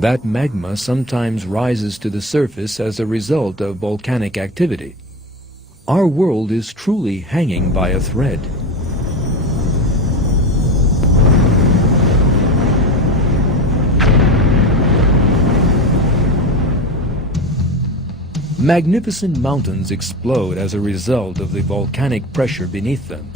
That magma sometimes rises to the surface as a result of volcanic activity. Our world is truly hanging by a thread. Magnificent mountains explode as a result of the volcanic pressure beneath them.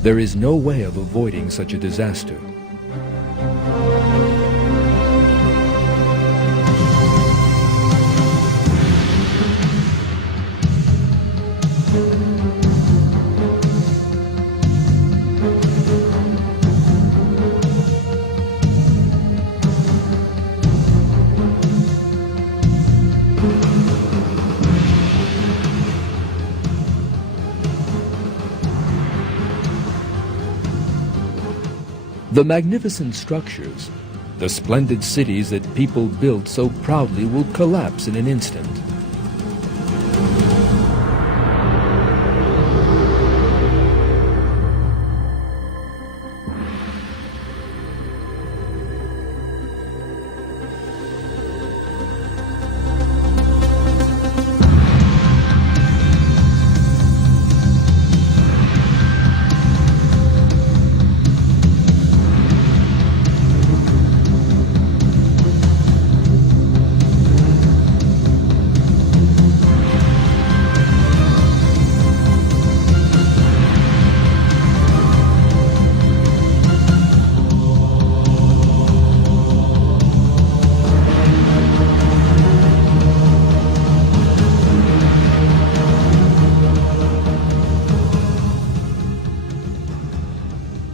There is no way of avoiding such a disaster. The magnificent structures, the splendid cities that people built so proudly will collapse in an instant.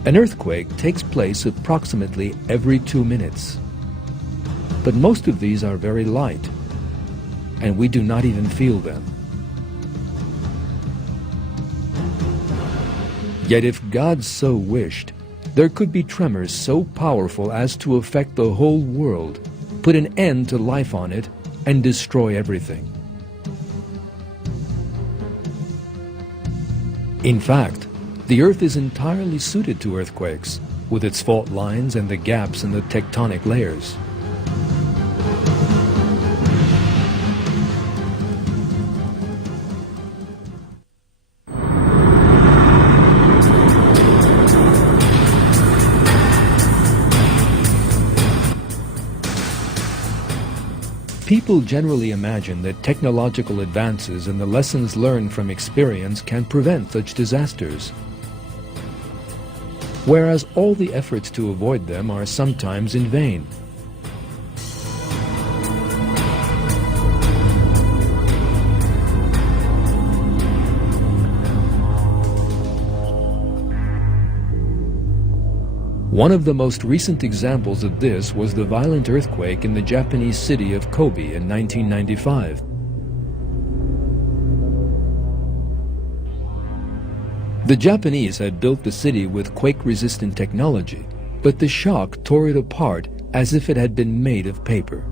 An earthquake takes place approximately every 2 minutes. But most of these are very light, and we do not even feel them. Yet if God so wished, there could be tremors so powerful as to affect the whole world, put an end to life on it, and destroy everything. In fact, the Earth is entirely suited to earthquakes, with its fault lines and the gaps in the tectonic layers. People generally imagine that technological advances and the lessons learned from experience can prevent such disasters, whereas all the efforts to avoid them are sometimes in vain. One of the most recent examples of this was the violent earthquake in the Japanese city of Kobe in 1995. The Japanese had built the city with quake-resistant technology, but the shock tore it apart as if it had been made of paper.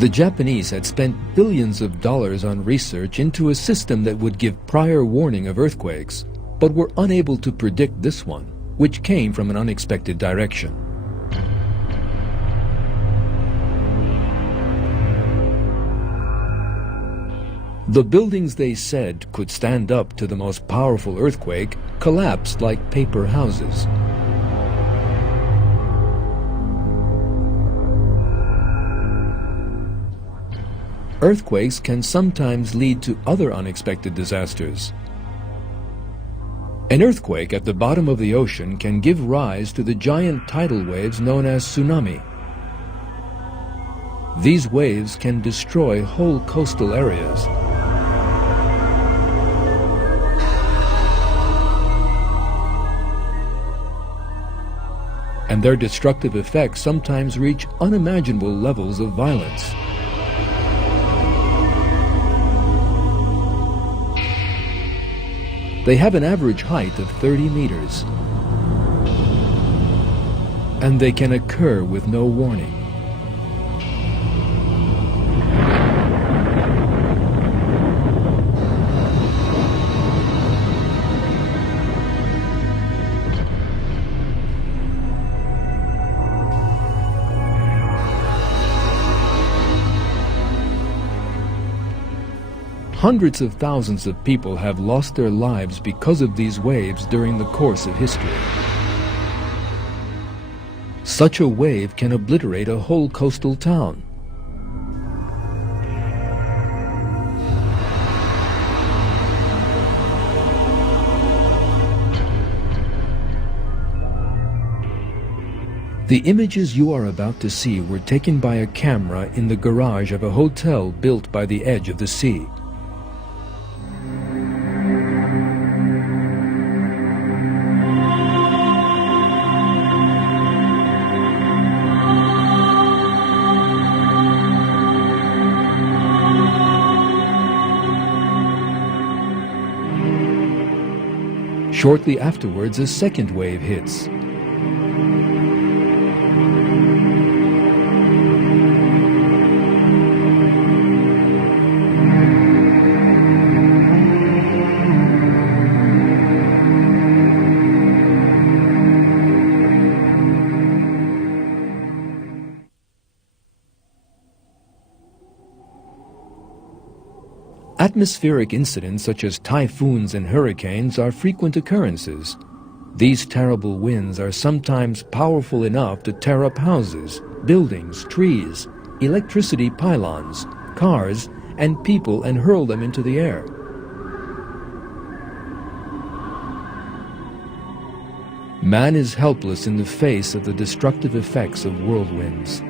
The Japanese had spent billions of dollars on research into a system that would give prior warning of earthquakes, but were unable to predict this one, which came from an unexpected direction. The buildings they said could stand up to the most powerful earthquake collapsed like paper houses. Earthquakes can sometimes lead to other unexpected disasters. An earthquake at the bottom of the ocean can give rise to the giant tidal waves known as tsunami. These waves can destroy whole coastal areas. And their destructive effects sometimes reach unimaginable levels of violence. They have an average height of 30 meters, and they can occur with no warning. Hundreds of thousands of people have lost their lives because of these waves during the course of history. Such a wave can obliterate a whole coastal town. The images you are about to see were taken by a camera in the garage of a hotel built by the edge of the sea. Shortly afterwards, a second wave hits. Atmospheric incidents such as typhoons and hurricanes are frequent occurrences. These terrible winds are sometimes powerful enough to tear up houses, buildings, trees, electricity pylons, cars, and people and hurl them into the air. Man is helpless in the face of the destructive effects of whirlwinds.